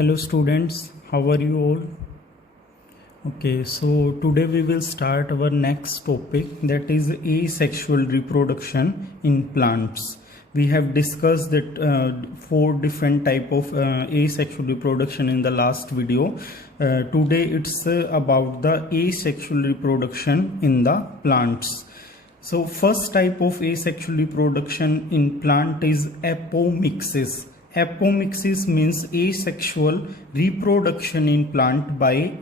Hello students, how are you all? Okay, so today we will start our next topic, that is asexual reproduction in plants. We have discussed that four different type of asexual reproduction in the last video. Today it's about the asexual reproduction in the plants. So first type of asexual reproduction in plant is apomixis. Apomixis means asexual reproduction in plant by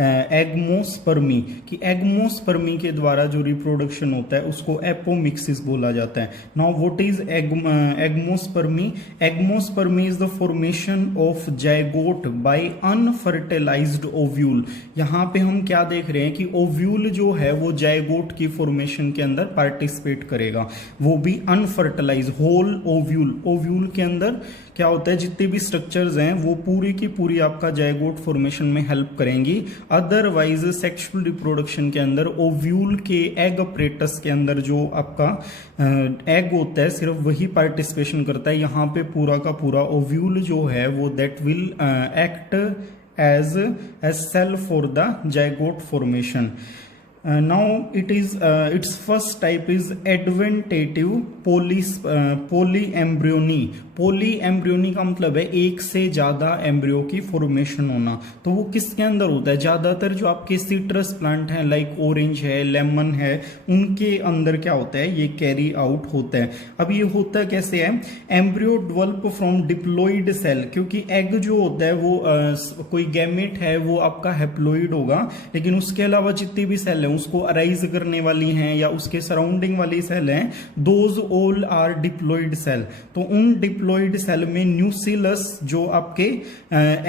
एग्मोस्पर्मी कि एग्मोस्पर्मी के द्वारा जो reproduction होता है उसको apomixis बोला जाता है. Now what is agamospermy? Agamospermy is the formation of zygote by unfertilized ovule. यहाँ पे हम क्या देख रहे हैं कि ओव्यूल जो है वो जायगोट की फॉर्मेशन के अंदर पार्टिसिपेट करेगा, वो भी अनफर्टिलाइज होल ओव्यूल. ओव्यूल के अंदर क्या होता है, जितने भी स्ट्रक्चर्स हैं वो पूरी की पूरी आपका जायगोट फॉर्मेशन में हेल्प करेंगी. अदरवाइज सेक्सुअल रिप्रोडक्शन के अंदर ओव्यूल के एग अपरेटस के अंदर जो आपका एग होता है सिर्फ वही पार्टिसिपेशन करता है. यहाँ पे पूरा का पूरा ओव्यूल जो है वो that will act as cell for the zygote formation. Now it is its first type is adventative polyembryony. Polyembryony का मतलब है एक से ज्यादा एम्ब्रियो की फॉर्मेशन होना. तो वो किसके अंदर होता है? ज्यादातर जो आपके सिट्रस प्लांट हैं लाइक ऑरेंज है, लेमन है, उनके अंदर क्या होता है, ये कैरी आउट होता है. अब ये होता कैसे है? Embryo develop from diploid cell, क्योंकि एग जो होता है वो कोई गैमेट है वो आपका हैप्लॉइड होगा, लेकिन उसके अलावा जितनी भी सेल है उसको अराइज करने वाली हैं या उसके सराउंडिंग वाली सेल हैं, those all are diploid cell. तो उन डिप्लॉइड सेल में न्यूसिलस जो आपके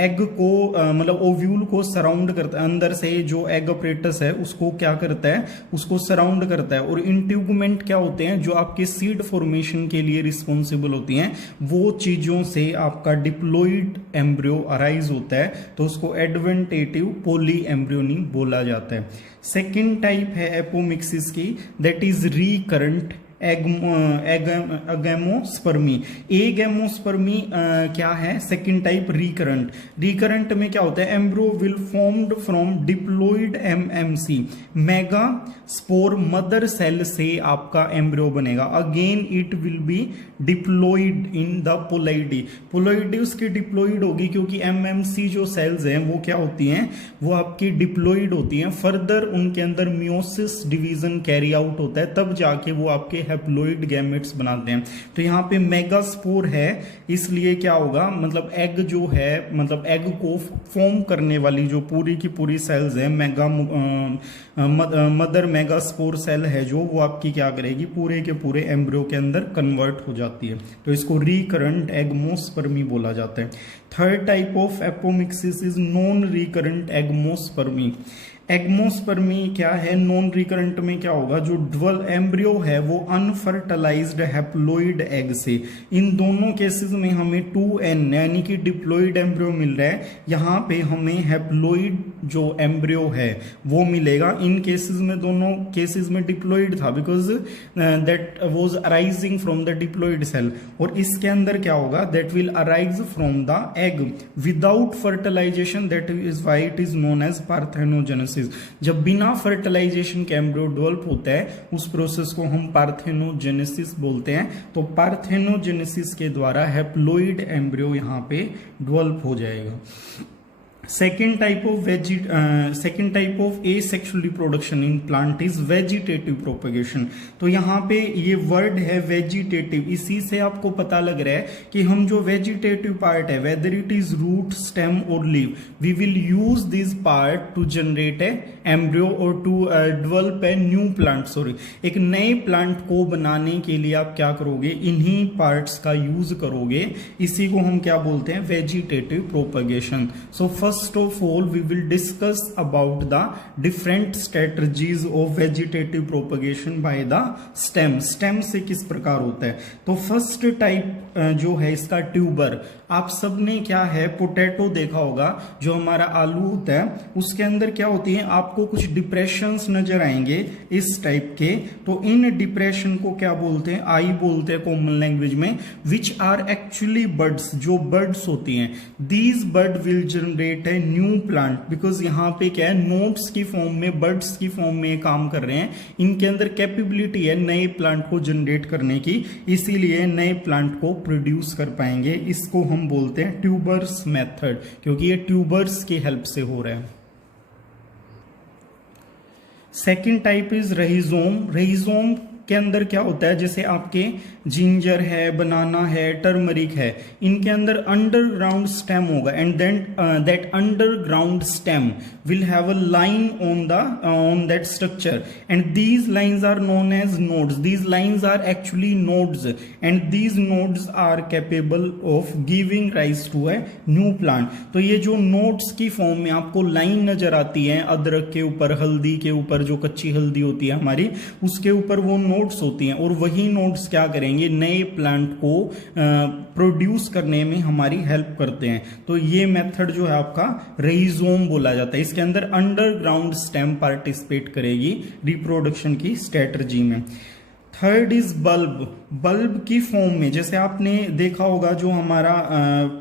एग को मतलब ओव्यूल को सराउंड करता है, अंदर से जो एग अपरेटस है उसको क्या करता है, उसको सराउंड करता है. और इंट्यूगमेंट क्या होते हैं, जो आपके सीड फॉर्मेशन के लिए रिस्पॉन्सिबल होती हैं, वो चीजों से आपका डिप्लॉइड एम्ब्रियो अराइज होता है. तो उसको एडवेंटेटिव पोलीएम्ब्रियोनी बोला जाता है. सेकेंड टाइप है एपोमिक्सिस की, दैट इज रिकरेंट एगेमोस्पर्मी. एगेमोस्पर्मी क्या है? Second type recurrent. रिकरेंट में क्या होता है, embryo will formed from diploid MMC megaspore mother cell से आपका एम्ब्रियो बनेगा. Again it will be diploid in the polyploidy. Polyploidy उसकी डिप्लॉइड होगी क्योंकि एमएमसी जो सेल्स हैं वो क्या होती हैं, वो आपकी डिप्लॉइड होती हैं. फर्दर उनके अंदर मियोसिस डिवीजन कैरी आउट होता है, तब जाके वो आपके हैप्लॉइड गैमेट्स बनाते हैं. तो यहाँ पे मेगास्पोर है, इसलिए क्या होगा, मतलब एग जो है, मतलब एग को फॉर्म करने वाली जो पूरी की पूरी सेल्स है, मदर मेगास्पोर सेल है जो, वो आपकी क्या करेगी, पूरे के पूरे एम्ब्रियो के अंदर कन्वर्ट हो जाती है. तो इसको रिकरेंट एगमोस्पर्मी बोला जाता है. Third type of apomixis is non recurrent agamospermy. Agamospermy क्या है? नॉन रिकरेंट में क्या होगा, जो ड्वल एम्ब्रियो है वो अनफर्टिलाइज्ड हैप्लॉइड एग से. इन दोनों केसेस में हमें 2n यानी कि डिप्लॉइड एम्ब्रियो मिल रहा है, यहाँ पे हमें हैप्लॉइड जो एम्ब्रियो है वो मिलेगा. इन केसेस में, दोनों केसेस में डिप्लॉइड था because that was arising from the diploid cell. और इसके अंदर क्या होगा, that will arise from the egg without fertilization, that is why it is known as parthenogenesis. जब बिना फर्टिलाइजेशन के एम्ब्रियो डेवलप होता है उस प्रोसेस को हम पार्थेनोजेनेसिस बोलते हैं. तो पार्थेनोजेनेसिस के द्वारा हैप्लॉइड एम्ब्रियो यहां पे डेवलप हो जाएगा. Second type of asexual reproduction in plant is vegetative propagation. तो यहाँ पे ये वर्ड है वेजिटेटिव, इसी से आपको पता लग रहा है कि हम जो वेजिटेटिव पार्ट है, whether it is root, stem और leaf, we will use this part to generate a embryo और to develop a new plant. Sorry, एक नए प्लांट को बनाने के लिए आप क्या करोगे, इन्हीं पार्ट्स का यूज करोगे. इसी को हम क्या बोलते हैं, vegetative propagation. So first of all we will discuss about the different strategies of vegetative propagation by the stem. से किस प्रकार होता है? तो फर्स्ट टाइप जो है इसका ट्यूबर. आप सबने क्या है पोटैटो देखा होगा, जो हमारा आलू होता है उसके अंदर क्या होती है, आपको कुछ डिप्रेशंस नजर आएंगे इस टाइप के। तो इन डिप्रेशन को क्या बोलते हैं, आई बोलते हैं कॉमन लैंग्वेज में, विच आर एक्चुअली बर्ड्स, जो बर्ड्स होती हैं। These bird will generate a new plant, because यहाँ पे क्या है, नोट्स की फॉर्म में, बर्ड्स की फॉर्म में काम कर रहे हैं, इनके अंदर कैपेबिलिटी है नए प्लांट को जनरेट करने की, इसीलिए नए प्लांट को प्रोड्यूस कर पाएंगे। इसको हम बोलते हैं ट्यूबर्स मेथड, क्योंकि ये ट्यूबर्स की हेल्प से हो रहा है। Second type is rhizome. Rhizome के अंदर क्या होता है, जैसे आपके जिंजर है, बनाना है, टर्मरिक है, इनके अंदर अंडरग्राउंड स्टेम होगा, and then that underground stem will have a line on that structure, and these lines are known as nodes. These lines are actually nodes, and these nodes are capable of giving rise to a new plant. तो ये जो nodes की form में आपको line नजर आती है, अदरक के ऊपर, हल्दी के ऊपर, जो कच्ची हल्दी होती है हमारी, उसके ऊपर वो नोड्स होती हैं, और वही नोड्स क्या करेंगे, नए प्लांट को प्रोड्यूस करने में हमारी हेल्प करते हैं। तो ये मेथड जो है आपका रहिजोम बोला जाता है। इसके अंदर अंडरग्राउंड स्टेम पार्टिसिपेट करेगी रिप्रोडक्शन की स्ट्रेटजी में। Third is bulb. बल्ब की फॉर्म में, जैसे आपने देखा होगा जो हमारा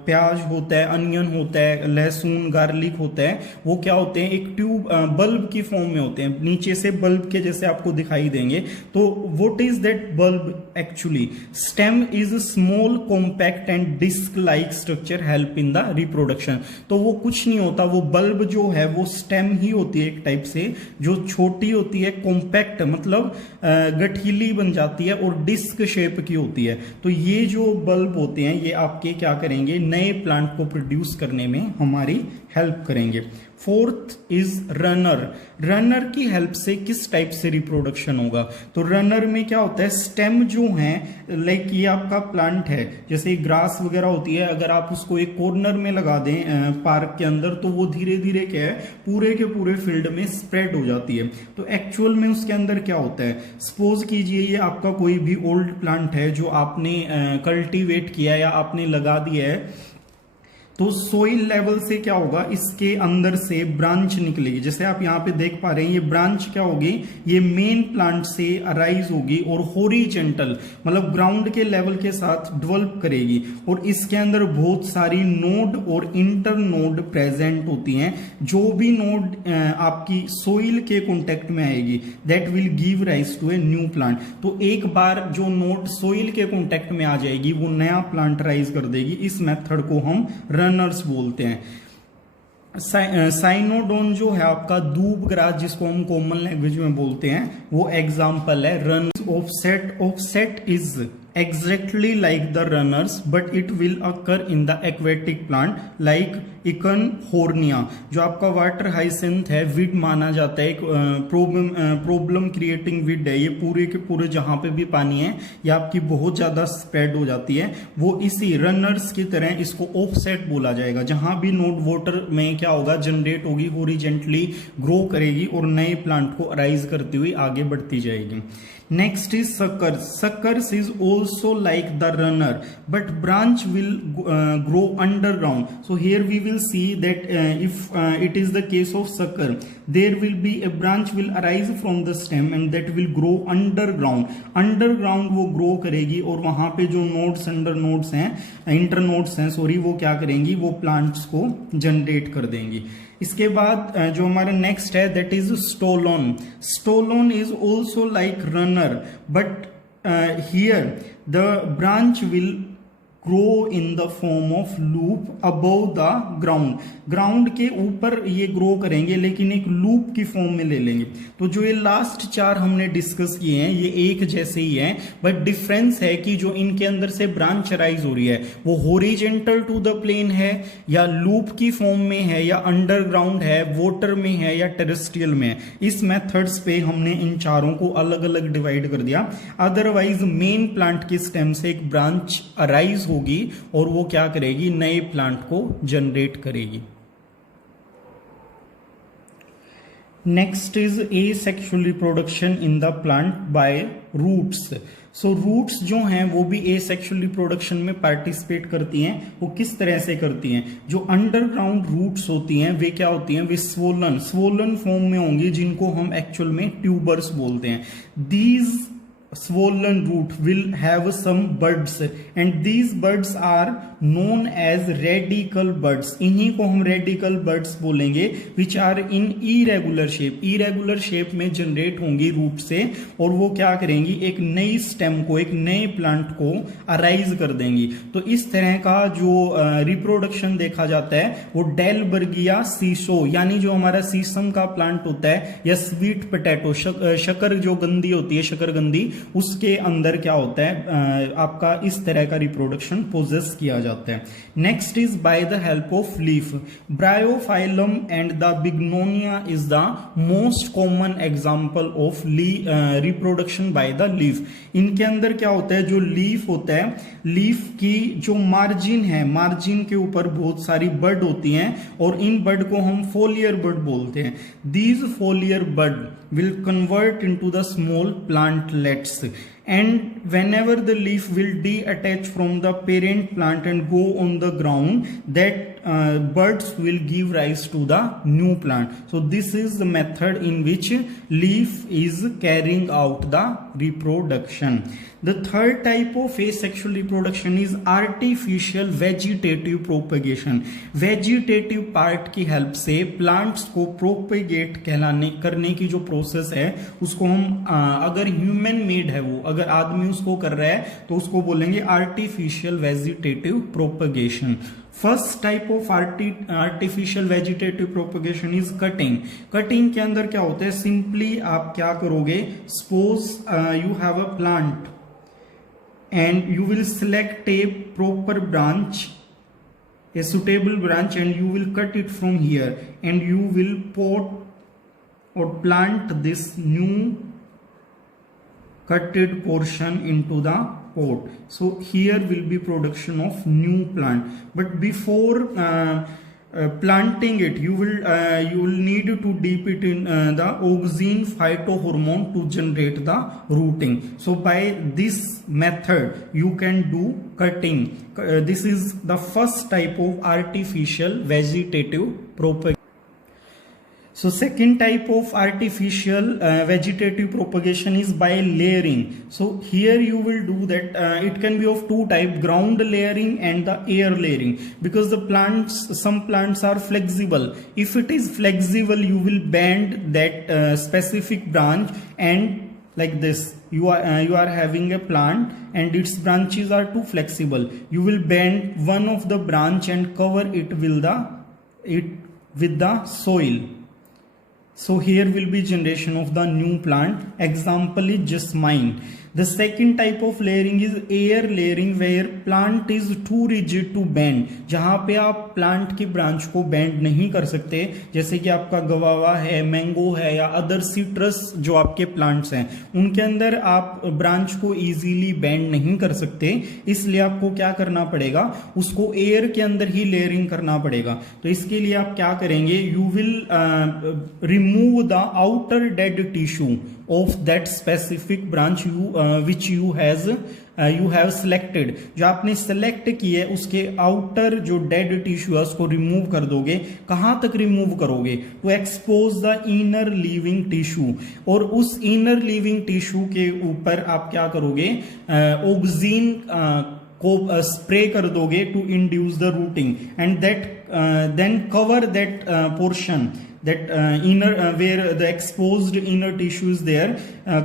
प्याज होता है, अनियन होता है, लहसुन, गार्लिक होता है, वो क्या होते हैं, एक ट्यूब बल्ब की फॉर्म में होते हैं, नीचे से बल्ब के जैसे आपको दिखाई देंगे। तो what is that bulb actually? Stem is small compact and disc like structure help in the reproduction. तो वो कुछ नहीं होता, वो बल्ब जो है वो स्टेम ही होती है एक टाइप से, जो छोटी होती है, कॉम्पैक्ट मतलब गठीली बन जाती है, और डिस्क शेप की होती है। तो ये जो बल्ब होते हैं ये आपके क्या करेंगे, नए प्लांट को प्रोड्यूस करने में हमारी हेल्प करेंगे। Fourth is runner. रनर की हेल्प से किस टाइप से रिप्रोडक्शन होगा? तो रनर में क्या होता है, स्टेम जो है, लाइक ये आपका प्लांट है, जैसे ग्रास वगैरह होती है, अगर आप उसको एक कॉर्नर में लगा दें पार्क के अंदर, तो वो धीरे धीरे क्या है, पूरे के पूरे फील्ड में स्प्रेड हो जाती है। तो एक्चुअल में उसके अंदर क्या होता है, सपोज कीजिए ये आपका कोई भी ओल्ड प्लांट है जो आपने कल्टीवेट किया या आपने लगा दिया है, तो सोइल लेवल से क्या होगा, इसके अंदर से ब्रांच निकलेगी। जैसे आप यहाँ पे देख पा रहे हैं, ये ब्रांच क्या होगी, ये मेन प्लांट से अराइज होगी और हॉरिजेंटल मतलब ग्राउंड के लेवल के साथ डेवलप करेगी, और इसके अंदर बहुत सारी नोड और इंटर नोड प्रेजेंट होती हैं। जो भी नोड आपकी सोइल के कॉन्टेक्ट में आएगी, that will give rise to a new plant. तो एक बार जो नोड सोइल के कॉन्टेक्ट में आ जाएगी, वो नया प्लांट राइज कर देगी। इस मेथड को हम रनर्स बोलते हैं। साइनोडोन जो है आपका दूब ग्रास, जिसको हम कॉमन लैंग्वेज में बोलते हैं, वो एग्जांपल है। Run offset. Offset is exactly like the runners but it will occur in the aquatic plant like इकनहोर्निया। जो आपका वाटर हाइसिंथ है, विड माना जाता है, एक प्रॉब्लम क्रिएटिंग विड है, ये पूरे के पूरे जहां पे भी पानी है या आपकी बहुत ज्यादा स्प्रेड हो जाती है, वो इसी रनर्स की तरह इसको ऑफसेट बोला जाएगा। जहां भी नोड वाटर में क्या होगा, जनरेट होगी, हॉरिजेंटली ग्रो करेगी और नए प्लांट को अराइज करती हुई आगे बढ़ती जाएगी। Next is suckers. Suckers is also like the runner, but branch will grow underground. So here we will see that if it is the case of sucker, there will be a branch will arise from the stem and that will grow underground. Underground वो grow करेगी और वहां पे जो nodes under nodes हैं, inter nodes हैं, sorry, वो क्या करेंगी, वो plants को generate कर देंगी। इसके बाद जो हमारा नेक्स्ट है, that is stolon. Stolon is also like runner but here the branch will grow in the form of loop above the ground. Ground के ऊपर ये ग्रो करेंगे लेकिन एक लूप की फॉर्म में ले लेंगे। तो जो ये लास्ट चार हमने डिस्कस किए हैं ये एक जैसे ही हैं, बट डिफरेंस है कि जो इनके अंदर से ब्रांच राइज हो रही है वो हॉरिजेंटल टू द प्लेन है या लूप की फॉर्म में है या अंडरग्राउंड है, वाटर में है या टेरेस्ट्रियल में है। इस मेथड्स पे हमने इन चारों को अलग अलग डिवाइड कर दिया। अदरवाइज मेन प्लांट के स्टेम से एक ब्रांच अराइज होगी और वो क्या करेगी, नए प्लांट को जनरेट करेगी। Next is asexual reproduction in the plant by roots. So roots जो हैं वो भी asexual reproduction में पार्टिसिपेट करती हैं। वो किस तरह से करती हैं? जो अंडरग्राउंड रूट्स होती हैं वे क्या होती हैं? वे स्वोलन फॉर्म में होंगी, जिनको हम एक्चुअल में ट्यूबर्स बोलते हैं। These swollen root will have some buds and these buds are known as radical buds. इन्हीं को हम radical buds बोलेंगे, which are in irregular shape में जनरेट होंगी रूट से, और वो क्या करेंगी? एक नई स्टेम को, एक नए प्लांट को अराइज कर देंगी। तो इस तरह का जो रिप्रोडक्शन देखा जाता है वो डेलबर्गिया सीसो, यानी जो हमारा सीसम का प्लांट होता है, या स्वीट पोटैटो, शकर जो गंदी होती है, शकरगंदी, उसके अंदर क्या होता है? आपका इस तरह का रिप्रोडक्शन पोजेस किया जाता है। Next is by the help of leaf. Bryophyllum and the bignonia is the most common example of reproduction by the leaf. इनके अंदर क्या होता है? जो लीफ होता है, लीफ की जो मार्जिन है, मार्जिन के ऊपर बहुत सारी बड होती हैं, और इन बड को हम फोलियर बड बोलते हैं। These foliar bud will convert into the small plantlets, and whenever the leaf will detach from the parent plant and go on the ground, that buds will give rise to the new plant. So this is the method in which leaf is carrying out the reproduction. The third type of asexual reproduction is artificial vegetative propagation. Vegetative part की help से plants को propagate करने की जो process है उसको हम अगर ह्यूमन मेड है, वो अगर आदमी उसको कर रहा है तो उसको बोलेंगे artificial vegetative propagation. First type of artificial vegetative propagation is cutting. Cutting के अंदर क्या होता है? सिंपली आप क्या करोगे? Suppose you have a plant and you will select a proper branch, a suitable branch, and you will cut it from here, and you will pot or plant this new cutted portion into the pot. So here will be production of new plant, but before planting it, you will need to dip it in the auxin phytohormone to generate the rooting. So by this method you can do cutting. This is the first type of artificial vegetative propagation. So second type of artificial vegetative propagation is by layering. So here you will do that, it can be of two type, ground layering and the air layering, because the plants, some plants are flexible. If it is flexible, you will bend that specific branch, and like this you are having a plant and its branches are too flexible. You will bend one of the branch and cover it with the soil. So here will be generation of the new plant. Example is jasmine. The second type of layering is air layering, where plant is too rigid to bend. जहाँ पे आप plant की branch को bend नहीं कर सकते, जैसे कि आपका गवावा है, मैंगो है, या अदर सिट्रस जो आपके प्लांट्स हैं, उनके अंदर आप ब्रांच को इजीली बेंड नहीं कर सकते, इसलिए आपको क्या करना पड़ेगा? उसको एयर के अंदर ही लेयरिंग करना पड़ेगा। तो इसके लिए आप क्या करेंगे? You will remove the outer dead tissue of that specific branch which you have selected. जो आपने सेलेक्ट की है उसके आउटर जो डेड टिश्यू है उसको रिमूव कर दोगे। कहां तक रिमूव करोगे? To expose the inner living tissue, और उस इनर लिविंग टिश्यू के ऊपर आप क्या करोगे? ऑक्सीन को स्प्रे कर दोगे to induce the rooting, and then cover that portion, that inner where the exposed inner tissue is there,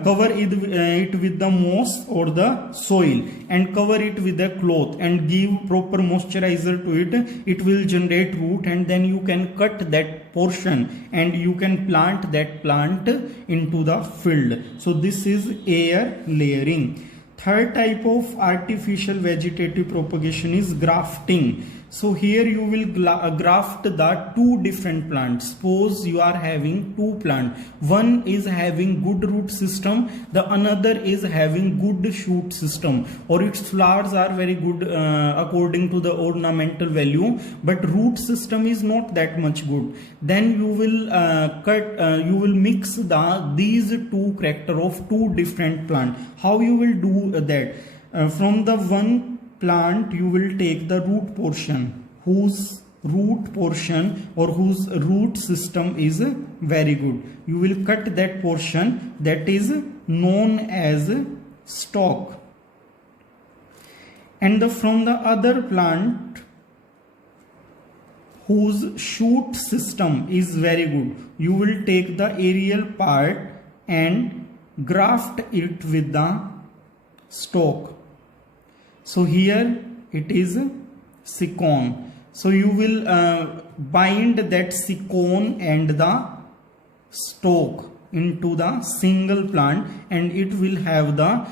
cover it with the moss or the soil, and cover it with a cloth and give proper moisturizer to it. It will generate root, and then you can cut that portion and you can plant that plant into the field. So this is air layering. Third type of artificial vegetative propagation is grafting. So here you will graft the two different plants. Suppose you are having two plants. One is having good root system, the another is having good shoot system, or its flowers are very good according to the ornamental value, but root system is not that much good. Then you will you will mix these two character of two different plant. How you will do that? From the one plant you will take the root portion, whose root portion or whose root system is very good. You will cut that portion, that is known as stalk. And from the other plant whose shoot system is very good, you will take the aerial part and graft it with the stalk. So here it is sicon. So you will bind that sicon and the stalk into the single plant, and it will have the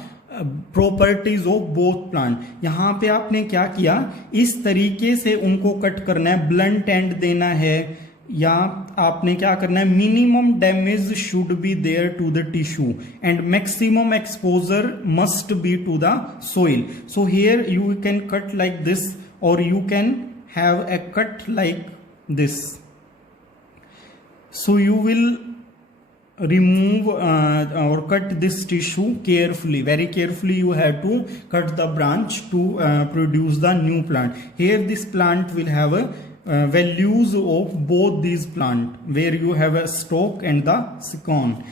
properties of both plant. यहां पे आपने क्या किया, इस तरीके से उनको cut करना है, ब्लंट एंड देना है, या आपने क्या करना है, minimum damage should be there to the tissue and maximum exposure must be to the soil. So here you can cut like this, और you can have a cut like this. So you will remove or cut this tissue carefully, very carefully. You have to cut the branch to produce the new plant. Here this plant will have a values of both these plant, where you have a stalk and the sicon.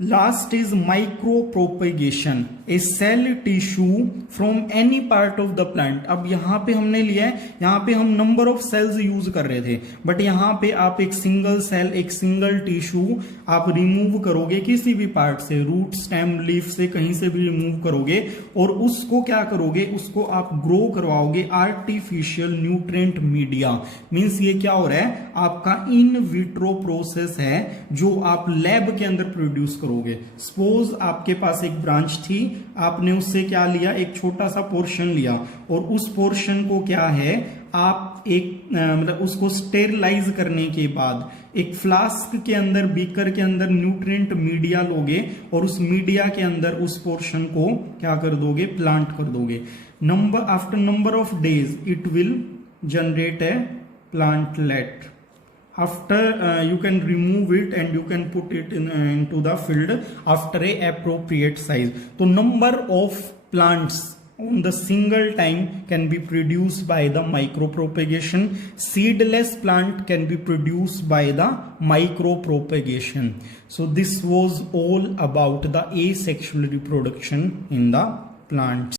Last is micropropagation, a cell tissue from any part of the plant. अब यहाँ पे हमने लिया है, यहाँ पे हम number of sales use कर रहे थे, बट यहाँ पे आप एक सिंगल सेल, एक सिंगल टिश्यू आप रिमूव करोगे किसी भी पार्ट से, रूट, स्टेम, लीफ से कहीं से भी रिमूव करोगे, और उसको क्या करोगे, उसको आप ग्रो करवाओगे आर्टिफिशियल न्यूट्रिएंट मीडिया. मींस ये क्या हो रहा है, आपका इन विट्रो प्रोसेस है जो आप लैब के अंदर प्रोड्यूस करोगे. सपोज आपके पास एक ब्रांच थी, आपने उससे क्या लिया, एक छोटा सा पोर्शन लिया, और उस पोर्शन को क्या है, आप एक मतलब उसको स्टेरलाइज करने के बाद एक फ्लास्क के अंदर, बीकर के अंदर न्यूट्रिएंट मीडिया लोगे, और उस मीडिया के अंदर उस पोर्शन को क्या कर दोगे, प्लांट कर दोगे. After number of days it will generate a plantlet. After you can remove it and you can put it into the field after a appropriate size. So number of plants on the single time can be produced by the micropropagation. Seedless plant can be produced by the micropropagation. So this was all about the asexual reproduction in the plants.